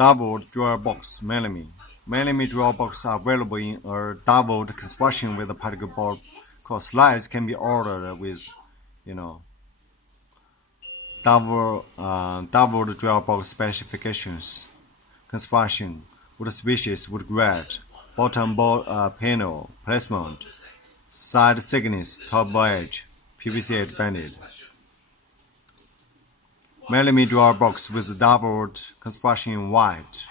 Doubled drawer box melamine. Melamine drawer boxes are available in a doubled construction with a particle board. Slides can be ordered with, doubled drawer box specifications. Construction: wood species, wood grade, bottom panel placement, side thickness, top edge, PVC edge banded. Melamine drawer box with doubled construction in white.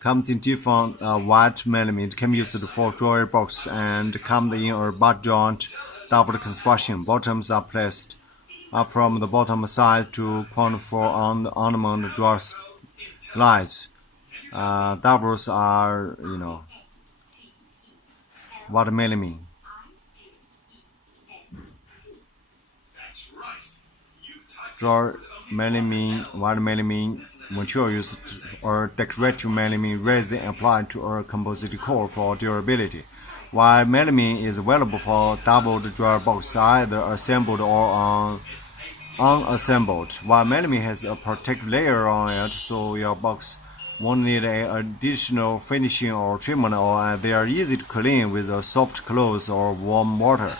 Comes in different white melamine. It can be used for drawer box and comes in a butt joint doubled construction. Bottoms are placed up from the bottom side to corner for ornament drawer slides. Doubles are, white melamine. Drawer melamine, white melamine, mature used or decorative melamine resin applied to a composite core for durability. While melamine is available for doubled drawer box, either assembled or unassembled. While melamine has a protective layer on it, so your box won't need additional finishing or treatment, or they are easy to clean with a soft cloth or warm water.